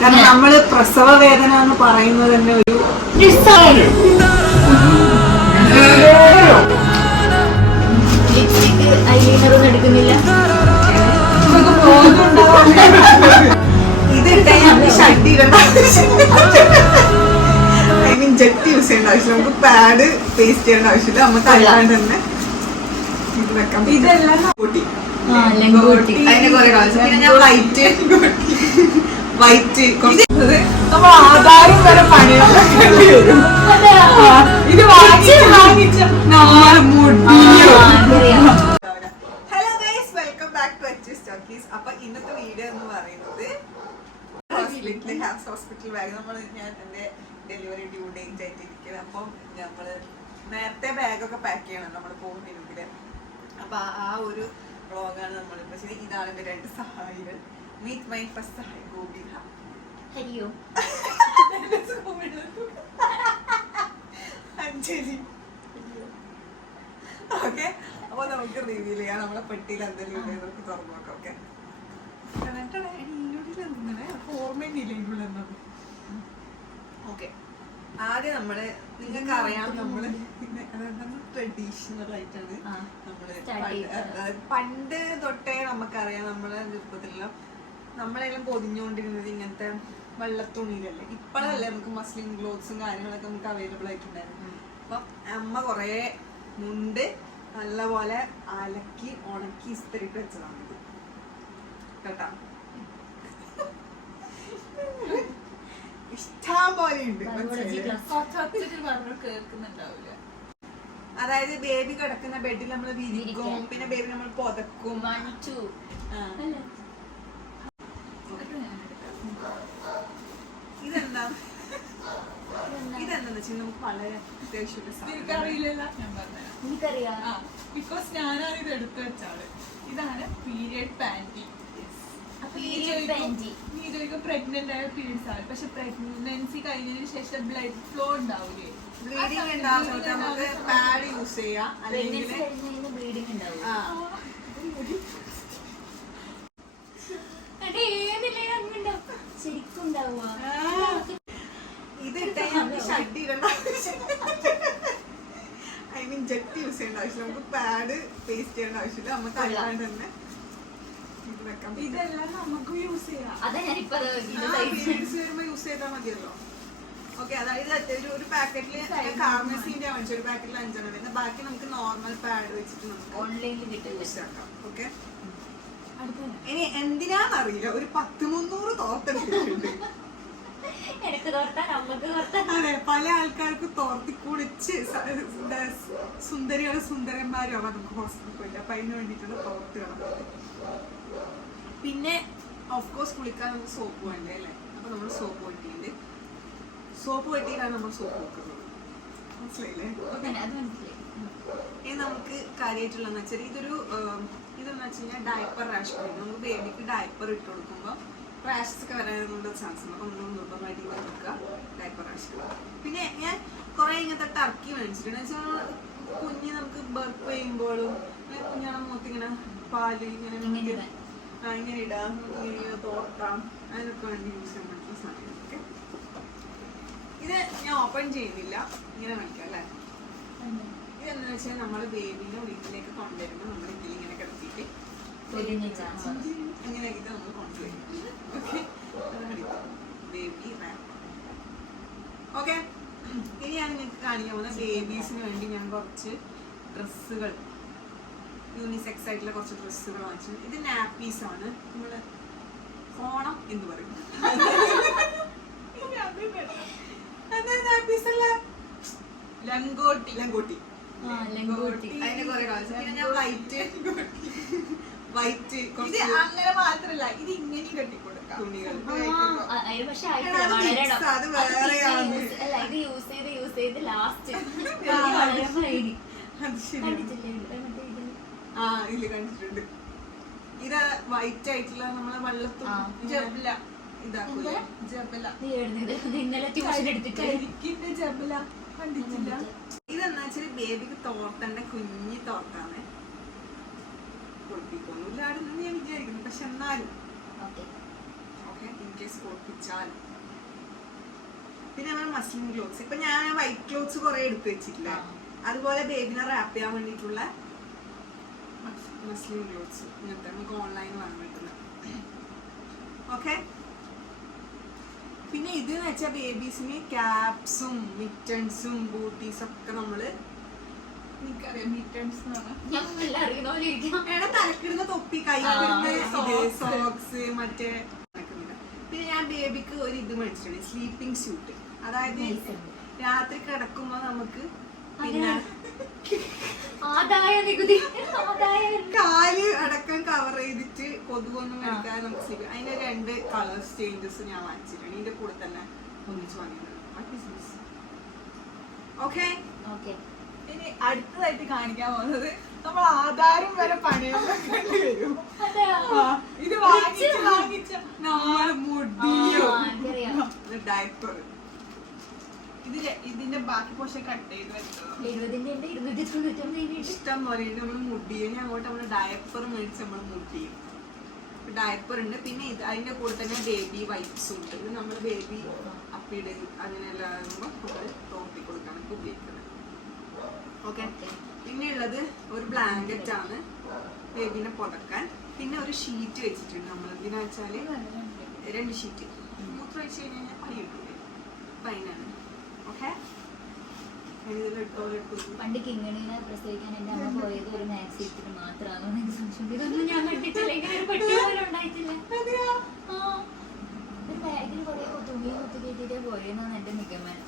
കാരണം നമ്മള് പ്രസവ വേദന എന്ന് പറയുന്നത് തന്നെ ഒരു ഇതിട്ടേ നമുക്ക് ഷഡ് ഇടേണ്ട ഐ മീൻ ജെറ്റ് യൂസ് ചെയ്യേണ്ട ആവശ്യം, നമുക്ക് പാഡ് പേസ്റ്റ് ചെയ്യേണ്ട ആവശ്യമില്ല, നമുക്ക് അല്ലാണ്ട് തന്നെ ഇത് വെക്കാം. ഇതെല്ലാം അതിന്റെ കുറെ കാണിച്ചു. പിന്നെ ഞാൻ വൈറ്റ് നമ്മൾ ആധാരം വരെ പണിയാൻ വരും. ഇത് വാങ്ങിച്ച hello guys, welcome back to H Stockies. അപ്പൊ ഇന്നത്തെ വീഡിയോ എന്ന് പറയുന്നത് ഹോസ്പിറ്റൽ ബാഗ് ഞാൻ എന്റെ ഡെലിവറി ഡ്യൂ ഡേറ്റ് ആയിട്ടിരിക്കുന്നത്. അപ്പം നമ്മള് നേരത്തെ ബാഗൊക്കെ പാക്ക് ചെയ്യണം നമ്മൾ പോകുന്നെങ്കിൽ. അപ്പൊ ആ ഒരു വ്ളോഗാണ് നമ്മളിപ്പോ ചെയ്യുന്നത്. ഇതാണ് എന്റെ 2 സഹായികൾ. മീറ്റ് മൈ ഫസ്റ്റ് സഹായി ഗോപിക. ഹരിയോ അഞ്ജലി. ഓക്കെ, അപ്പൊ നമുക്ക് റിവീൽ ചെയ്യാം നമ്മളെ പെട്ടിയിൽ എന്തെങ്കിലും ഉണ്ടെങ്കിൽ നമുക്ക് തുറന്നു നോക്കാം. Okay, okay. ആദ്യം നമ്മള് നിങ്ങൾക്ക് അറിയാം, നമ്മള് ട്രഡീഷണൽ ആയിട്ടാണ് നമ്മള് പണ്ട് തൊട്ടേ നമുക്കറിയാം. നമ്മളെ ചെറുപ്പത്തിലെല്ലാം നമ്മളെല്ലാം പൊതിഞ്ഞുകൊണ്ടിരുന്നത് ഇങ്ങനത്തെ വെള്ളത്തുണിയിലല്ലേ. ഇപ്പോഴല്ലേ നമുക്ക് മസ്ലിൻ ക്ലോത്ത്സും കാര്യങ്ങളൊക്കെ നമുക്ക് അവൈലബിൾ ആയിട്ടുണ്ടായിരുന്നു. അപ്പൊ അമ്മ കൊറേ മുണ്ട് നല്ലപോലെ അലക്കി ഉണക്കി ഇസ്തിരിട്ട് വെച്ചതാണ് ഇത് കേട്ടാ. ഇഷ്ടം പോലെ ഉണ്ട്. അതായത് ബേബി കിടക്കുന്ന ബെഡിൽ നമ്മൾ വിരിക്കും, പിന്നെ ബേബി നമ്മൾ പുതക്കും. ഇതെന്താന്ന് വെച്ചാൽ നമുക്ക് വളരെ ബിക്കോസ് ഞാനാണ് ഇത് എടുത്തു വെച്ചാള്. ഇതാണ് പീരിയഡ് പാൻറ്റി. നീ ചോദിക്കും പ്രഗ്നന്റ് ആയ പീരിയഡ്സ് ആണ്, പക്ഷെ പ്രഗ്നൻസി കഴിഞ്ഞതിന് ശേഷം ബ്ലഡ് ഫ്ലോ ഉണ്ടാവില്ലേ, ബ്ലീഡിങ് ഉണ്ടാവും. നമുക്ക് പാഡ് യൂസ് ചെയ്യാം, അല്ലെങ്കിൽ ബ്ലീഡിങ് ഉണ്ടാവും. ശരിക്കും ഉണ്ടാവുക. ഇതിട്ടേ നമുക്ക് ഷഡ് ഇടേണ്ട ഐ മീൻ ജെറ്റ് യൂസ് ചെയ്യേണ്ട ആവശ്യം, നമുക്ക് പാഡ് പേസ്റ്റ് ചെയ്യേണ്ട ആവശ്യമില്ല, നമുക്ക് അല്ലാണ്ട് തന്നെ ഇത് വെക്കാം. ഇതെല്ലാം നമുക്ക് യൂസ് ചെയ്യാം. വരുമ്പോ യൂസ് ചെയ്താൽ മതിയല്ലോ. ഓക്കെ, അതായത് ഒരു പാക്കറ്റില് കാർമസിന്റെ വാങ്ങിച്ചു, ഒരു പാക്കറ്റിൽ 5 വരുന്നത്, ബാക്കി നമുക്ക് നോർമൽ പാഡ് വെച്ചിട്ട് നമുക്ക് ഓൺലൈനിൽ കിട്ടും യൂസ് ആക്കാം. ഓക്കെ, ഇനി എന്തിനാന്നറിയില്ല ഒരു 10-300 തോർത്തെടുത്തിട്ടുണ്ട്. അതെ, പല ആൾക്കാർക്ക് തോർത്തി കുളിച്ച് സുന്ദരികളും സുന്ദരന്മാരും നമുക്ക് ഹോസ്പിറ്റലിൽ. അപ്പൊ അതിന് വേണ്ടിയിട്ടുള്ള തോർത്തുകളാണ്. പിന്നെ ഓഫ് കോഴ്സ് കുളിക്കാൻ നമുക്ക് സോപ്പ് വേണ്ടേ അല്ലേ. അപ്പൊ നമ്മൾ സോപ്പ് വെട്ടിയിട്ട് വെട്ടിയിട്ടാണ് നമ്മൾ സോപ്പ് വെക്കുന്നത്. മനസ്സിലായില്ലേ? ഇനി നമുക്ക് കാര്യമായിട്ടുള്ളതെന്ന് വെച്ചാൽ ഇതെന്ന് വെച്ച് കഴിഞ്ഞാൽ ഡയപ്പർ റാഷ് പറയും. നമുക്ക് ബേബിക്ക് ഡയപ്പർ ഇട്ട് കൊടുക്കുമ്പോൾ റാഷസ് ഒക്കെ വരാനുള്ള ചാൻസ് ഉണ്ട്. അപ്പോൾ നമ്മൾ നിർബന്ധമായിട്ട് ഇങ്ങനെ കൊടുക്കുക ഡയപ്പർ റാഷ്. പിന്നെ ഞാൻ കുറേ ഇങ്ങനത്തെ ടർക്കി മേടിച്ചിട്ടുണ്ട്. വെച്ചാൽ കുഞ്ഞ് നമുക്ക് ബർത്ത് ചെയ്യുമ്പോഴും കുഞ്ഞാണ് മുഖത്ത് ഇങ്ങനെ പാല് ഇങ്ങനെ ഇടാം, ഇങ്ങനെ തോർത്താം, അതിനൊക്കെ വേണ്ടി യൂസ് ചെയ്യാൻ പറ്റുന്ന സാധനം. ഓക്കെ, ഇത് ഞാൻ ഓപ്പൺ ചെയ്യുന്നില്ല, ഇങ്ങനെ വയ്ക്കാം അല്ലേ. ഇതെന്ന് വെച്ചാൽ നമ്മൾ ബേബിനെ വീട്ടിലേക്ക് കൊണ്ടുവരുമ്പോൾ നമ്മൾ ഇതിലിങ്ങനെ കിടത്തിയിട്ട് അങ്ങനെയാക്കിയിട്ട് നമ്മൾ കൊണ്ടുവരും. Okay, baby rap. ഓക്കെ, ഇനി ഞാൻ നിങ്ങൾക്ക് കാണിക്കാൻ പോകുന്ന ബേബീസിന് വേണ്ടി ഞാൻ കുറച്ച് ഡ്രസ്സുകൾ, യൂണിസെക്സ് ആയിട്ടുള്ള കുറച്ച് ഡ്രസ്സുകൾ വാങ്ങിച്ചു. ഇത് നാപ്പീസ് ആണ്. നമ്മള് ഓണം എന്ന് പറയും. നാപ്പീസ് അല്ല, ലങ്കോട്ടി. അതിന്റെ കുറെ കാണിച്ചു. പിന്നെ ഞാൻ വൈറ്റ് ഇത് അങ്ങനെ മാത്രല്ല, ഇത് ഇങ്ങനെയും കെട്ടിക്കൊടുക്കാം തുണികൾ. ഇതില് കണ്ടിട്ടുണ്ട്. ഇത് വൈറ്റ് ആയിട്ടുള്ള നമ്മളെ വെള്ളത്തും ജബല ഇതാക്കൂല. ഇതെന്നാ വെച്ചാൽ ബേബിക്ക് തോർത്തണ്ട കുഞ്ഞി തോർത്താണ്. പൊളിപ്പിക്കൊന്നുമില്ലാടുന്നു ഞാൻ വിചാരിക്കുന്നു, പക്ഷെ എന്നാലും ഓക്കെ. കേസ് പൊട്ടിച്ചാൽ. പിന്നെ നമ്മൾ മസ്ലിൻ ക്ലോത്ത്സ്. ഇപ്പൊ ഞാൻ വൈറ്റ് ക്ലോത്ത്സ് കുറെ എടുത്തു വെച്ചിട്ടില്ല. അതുപോലെ ബേബിനെ റാപ്പ് ചെയ്യാൻ വേണ്ടിയിട്ടുള്ള മസ്ലിൻ ക്ലോത്ത്സ് ഇങ്ങനത്തെ നമുക്ക് ഓൺലൈൻ വാങ്ങാൻ പറ്റുന്നത്. ഓക്കെ. പിന്നെ ഇതെന്ന് വെച്ചാൽ ബേബീസിന് ക്യാപ്സും മിറ്റൻസും ബൂട്ടീസും ഒക്കെ നമ്മള് എനിക്കറിയാം മിറ്റൻസ് തലക്കിടുന്ന തൊപ്പി, കൈക്കിടുന്ന സോക്സ്, മറ്റേ. പിന്നെ ഞാൻ ബേബിക്ക് ഒരു ഇത് മേടിച്ചിട്ടുണ്ട്, സ്ലീപ്പിംഗ് സ്യൂട്ട്. അതായത് രാത്രി കിടക്കുമ്പോ നമുക്ക് പിന്നെ കാല് അടക്കം കവർ ചെയ്തിട്ട് കൊതുകൊന്നും എടുക്കാതെ നമുക്ക് സ്ലീപ്പ്. അതിന്റെ 2 കളേഴ്സ് ചേഞ്ചസ് ഞാൻ വാങ്ങിച്ചിട്ടുണ്ട്. ഇതിന്റെ കൂടെ തന്നെ ഒന്നിച്ച് വാങ്ങിയിട്ടുണ്ട്. ഓക്കെ. ഇനി അടുത്തതായിട്ട് കാണിക്കാൻ പോകുന്നത് നമ്മൾ ആധാരം വരെ പണയം വെക്കേണ്ടി വരും. ഇത് വാങ്ങിച്ച നമ്മള് മുടിയോ ഡയപ്പർ. ഇതിന്റെ ബാക്കി പോഷൻ കട്ട് ചെയ്ത് വെച്ചത് ഇഷ്ടം പോലെ നമ്മള് മുടിയെ അങ്ങോട്ട് നമ്മള് ഡയപ്പർ മേടിച്ച് നമ്മള് മുടിയും. ഡയപ്പർ ഉണ്ട്. പിന്നെ ഇത് അതിന്റെ കൂടെ തന്നെ ബേബി വൈപ്സും ഉണ്ട്. ഇത് നമ്മള് ബേബി അപ്പിയുടെ അങ്ങനെയെല്ലാം ആകുമ്പോൾ നമ്മള് തോട്ടി കൊടുക്കാനൊക്കെ ഉപയോഗിക്കുന്നത്. ഓക്കെ. പിന്നെ ഉള്ളത് ഒരു ബ്ലാങ്കറ്റ് ആണ് ബേബിനെ പുതക്കാൻ. പിന്നെ ഒരു ഷീറ്റ് വെച്ചിട്ടുണ്ട് നമ്മൾ. എന്തിനാ വെച്ചാല് 2 ഷീറ്റ് മൂത്രം വെച്ച് കഴിഞ്ഞാൽ പണി കിട്ടൂലേ. അപ്പൊ അതിനാണ്. ഓക്കെ. പണ്ട് കിങ്ങിണിനെ പ്രസവിക്കാൻ എന്റെ അമ്മ പോയത് ഒരു മാക്സി ഇട്ടിട്ട് മാത്രമാണ്. എനിക്ക് സംശയം ഇതൊന്നും ഞാൻ കണ്ടിട്ടില്ല. ഇങ്ങനെ ഒരു പെട്ടി പോലും ഉണ്ടായിട്ടില്ല. ഒരു ബാഗിൽ കുറെ തുണി കുത്തി കയറ്റിട്ടേ പോയെന്നാണ് എന്റെ നിഗമനം.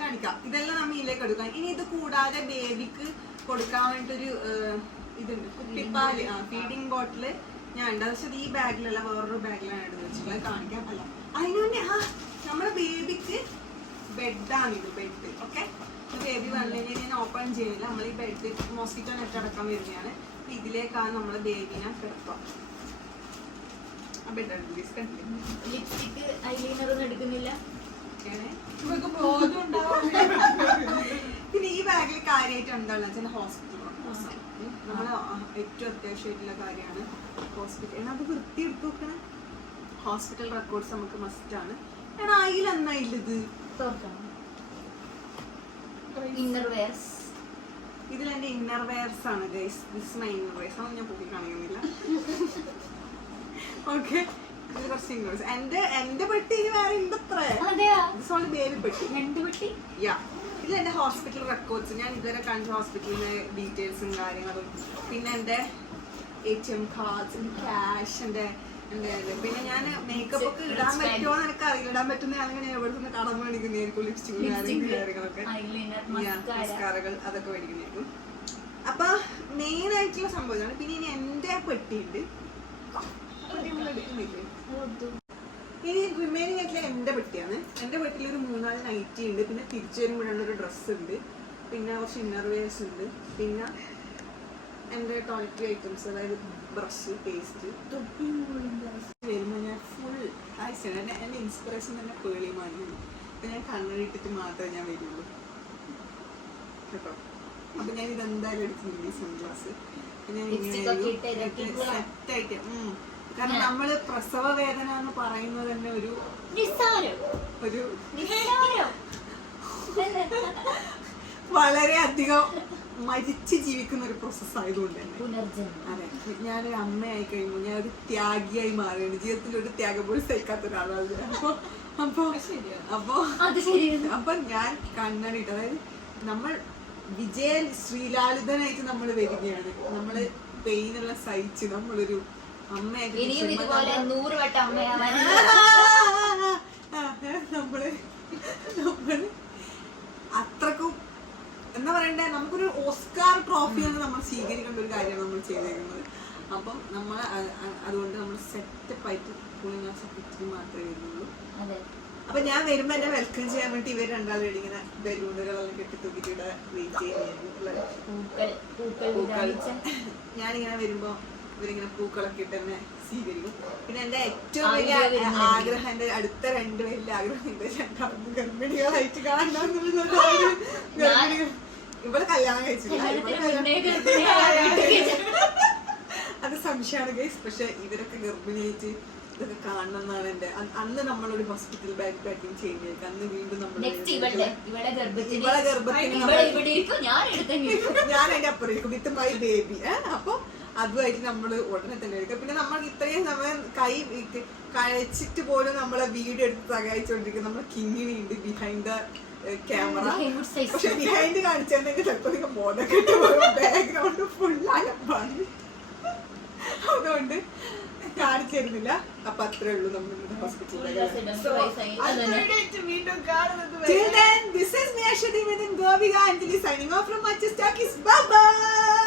കാണിക്കാം. ഇതെല്ലാം നമ്മൾ ഇതിലേക്ക് എടുക്കാം. ഇനി ഇത് കൂടാതെ ബേബിക്ക് കൊടുക്കാൻ വേണ്ടിട്ടൊരു ഇതുണ്ട്, കുപ്പിപ്പാല്, ഫീഡിങ് ബോട്ടില് ഞാൻ ഉണ്ട്. പക്ഷെ ഈ ബാഗിലല്ല, വേറൊരു ബാഗിലാണ് എടുത്ത് വെച്ചിട്ടുള്ളത്. കാണിക്കാൻ അല്ല. അതിന് മുന്നേ നമ്മുടെ ബേബിക്ക് ബെഡാണ് ഇത്, ബെഡ്. ഓക്കെ. ബേബി വന്നു കഴിഞ്ഞാൽ ഞാൻ ഓപ്പൺ ചെയ്യുന്നില്ല. നമ്മൾ ഈ ബെഡ് മോസ്കിറ്റോ നെറ്റ് അടക്കാൻ വരുന്നതാണ്. ഇതിലേക്കാണ് നമ്മള് ബേബിനെ കിടക്കുക. ലിപ്സ്റ്റിക് ഐലൈനറൊന്നും എടുക്കുന്നില്ല. പിന്നെ ഈ ബാഗിൽ കാര്യമായിട്ട് എന്താണെന്ന് വെച്ചാൽ ഹോസ്പിറ്റൽ റെക്കോർഡ്സ്. നമ്മള് ഏറ്റവും അത്യാവശ്യമായിട്ടുള്ള കാര്യമാണ് ഹോസ്പിറ്റൽ. അത് വൃത്തി എടുത്ത് നോക്കണം. ഹോസ്പിറ്റൽ റെക്കോർഡ്സ് നമുക്ക് മസ്റ്റ് ആണ്. അതിലെന്നാ ഇല്ലത് ഇതിലെന്റെ ഇന്നർ വെയർസ് ആണ് guys. This my inner wears. അതൊന്നും ഞാൻ പൊക്കി കാണിക്കുന്നില്ല. ഓക്കെ. ഇത് കുറച്ച് ഇന്നേഴ്സ്. എന്റെ പെട്ടി ഇനി വേറെ ഉണ്ടത്രേ. ബേബി പെട്ടി. ഇതിൽ എന്റെ ഹോസ്പിറ്റൽ റെക്കോർഡ്സ്, ഞാൻ ഇതുവരെ കാണിച്ച ഹോസ്പിറ്റലിലെ ഡീറ്റെയിൽസും കാര്യങ്ങളും, പിന്നെ എന്റെ ATM കാർഡ്സ്, ക്യാഷ്, എന്റെ പിന്നെ ഞാൻ മേക്കപ്പ് ഒക്കെ ഇടാൻ പറ്റുമോ എന്ന് എനിക്ക് അറിയില്ല. ഇടാൻ പറ്റുന്ന അങ്ങനെ എവിടെ നിന്ന് കടം മേടിക്കുന്നതായിരിക്കും. ലിപ്സ്റ്റിക് കാര്യങ്ങളൊക്കെ, മസ്കാരകൾ അതൊക്കെ മേടിക്കുന്നതായിരിക്കും. അപ്പൊ മെയിൻ ആയിട്ടുള്ള സംഭവമാണ്. പിന്നെ ഇനി എന്റെ പെട്ടിയുണ്ട്. ഇനി റിമൈനിങ് ആയിട്ടുള്ള എന്റെ പെട്ടിയാണ്. എന്റെ പെട്ടിയിൽ ഒരു 3-4 നൈറ്റി ഉണ്ട്. പിന്നെ തിരിച്ചു വരുമ്പോഴുള്ള ഒരു ഡ്രസ്സ് ഉണ്ട്. പിന്നെ കുറച്ച് ഇന്നർ വെയർസ് ഉണ്ട്. പിന്നെ എന്റെ ടോയ്ലറ്ററി ഐറ്റംസ്, അതായത് ബ്രഷ്, പേസ്റ്റ്. വരുമ്പോൾ ഞാൻ ഫുൾ എന്റെ ഇൻസ്പിറേഷൻ തന്നെ പേളിമാനാണ്. അപ്പൊ ഞാൻ കണ്ണടിട്ടിട്ട് മാത്രമേ ഞാൻ വരുള്ളൂ കേട്ടോ. അപ്പൊ ഞാൻ ഇതെന്തായാലും എടുക്കുന്നില്ല ഈ സൺഗ്ലാസ്. ഞാൻ സെറ്റായിട്ട്. കാരണം നമ്മള് പ്രസവ വേദന എന്ന് പറയുന്നത് തന്നെ ഒരു വളരെ അധികം മരിച്ച് ജീവിക്കുന്ന ഒരു പ്രോസസ് ആയതുകൊണ്ട് തന്നെ. അതെ, ഞാനൊരു അമ്മയായി കഴിയുമ്പോൾ ഞാൻ ഒരു ത്യാഗിയായി മാറുകയാണ്. ജീവിതത്തിൽ ഒരു ത്യാഗം പോലും സഹിക്കാത്ത ഒരാളാണ്. അപ്പൊ ഞാൻ കണ്ണടിട്ട്, അതായത് നമ്മൾ ശ്രീലാളിതനായിട്ട് നമ്മൾ വരികയാണ്. നമ്മള് പെയിനെല്ലാം സഹിച്ച് നമ്മളൊരു അമ്മയായിട്ട് നമ്മള് അത്രക്കും എന്താ പറയണ്ടേ, നമുക്കൊരു ഓസ്കാർ ട്രോഫിയാണ് നമ്മൾ സ്വീകരിക്കേണ്ട ഒരു കാര്യമാണ് നമ്മൾ ചെയ്തേക്കുന്നത്. അപ്പം നമ്മൾ അതുകൊണ്ട് നമ്മൾ സെറ്റപ്പായിട്ട് കുളിങ്ങാസപ്പിച്ചിട്ട് മാത്രമേ വരുന്നുള്ളൂ. അപ്പൊ ഞാൻ വരുമ്പോ എന്നെ വെൽക്കം ചെയ്യാൻ വേണ്ടി ഇവർ രണ്ടാളും ഇങ്ങനെ ബലൂണുകളെല്ലാം കെട്ടി തൂക്കിട്ട് വെയിറ്റ് ചെയ്യുന്നു. ഞാനിങ്ങനെ വരുമ്പോ ഇവരിങ്ങനെ പൂക്കളൊക്കെ ഇട്ട് എന്നെ സ്വീകരിക്കും. പിന്നെ എന്റെ ഏറ്റവും വലിയ ആഗ്രഹം, എന്റെ അടുത്ത 2 വലിയ ആഗ്രഹം, എന്റെ 2 ഗർഭിണികളായിട്ട് കാണണം. ഇവിടെ കല്യാണം കഴിച്ചില്ല. കല്യാണത്തിന് ഇവിടെ മുന്നേ കല്യാണം- ഗർഭിണിയായ അത് സംശയമാണ് ഗൈസ്. പക്ഷെ ഇവരൊക്കെ ഗർഭിണിയായിട്ട് ഇതൊക്കെ കാണണം എന്നാണ് എന്റെ അന്ന് നമ്മളൊരു ഹോസ്പിറ്റൽ ബാഗ് പാക്കിങ് ചെയ്യുന്നേക്ക് അന്ന് വീണ്ടും നമ്മൾ നെക്സ്റ്റ് ഇവളെ ഗർഭത്തിന് ഇവിടെ ഇരിക്കും, ഞാൻ എടുത്തെങ്കിലും ഞാൻ അതിന്റെ അപ്പുറം ഇരിക്കും വിത്ത് മൈ ബേബി. അപ്പൊ അതുമായിട്ട് നമ്മള് ഉടനെ തന്നെ എടുക്കും. പിന്നെ നമ്മൾ ഇത്രയും സമയം കൈ കഴിച്ചിട്ട് പോലും നമ്മളെ വീഡിയോ എടുത്ത് സഹായിച്ചോണ്ടിരിക്കും നമ്മളെ കിങ്ങിണി ഉണ്ട് ബിഹൈൻഡ് ദ ക്യാമറ. പക്ഷെ ബിഹൈൻഡ് കാണിച്ചിട്ടുണ്ടെങ്കിൽ ചിലപ്പോൾ ബോധം കിട്ടി ബാക്ക്ഗ്രൗണ്ട് ഫുൾ അലമ്പാണ്. അതുകൊണ്ട് കാണിച്ചു തരുന്നില്ല. അപ്പൊ അത്രേ ഉള്ളൂ നമ്മുടെ ഹോസ്പിറ്റലിൽ. വീണ്ടും കാണുന്നത് Till then, this is me Ashadi with Govika Anjali signing off from Manchester. Bye bye.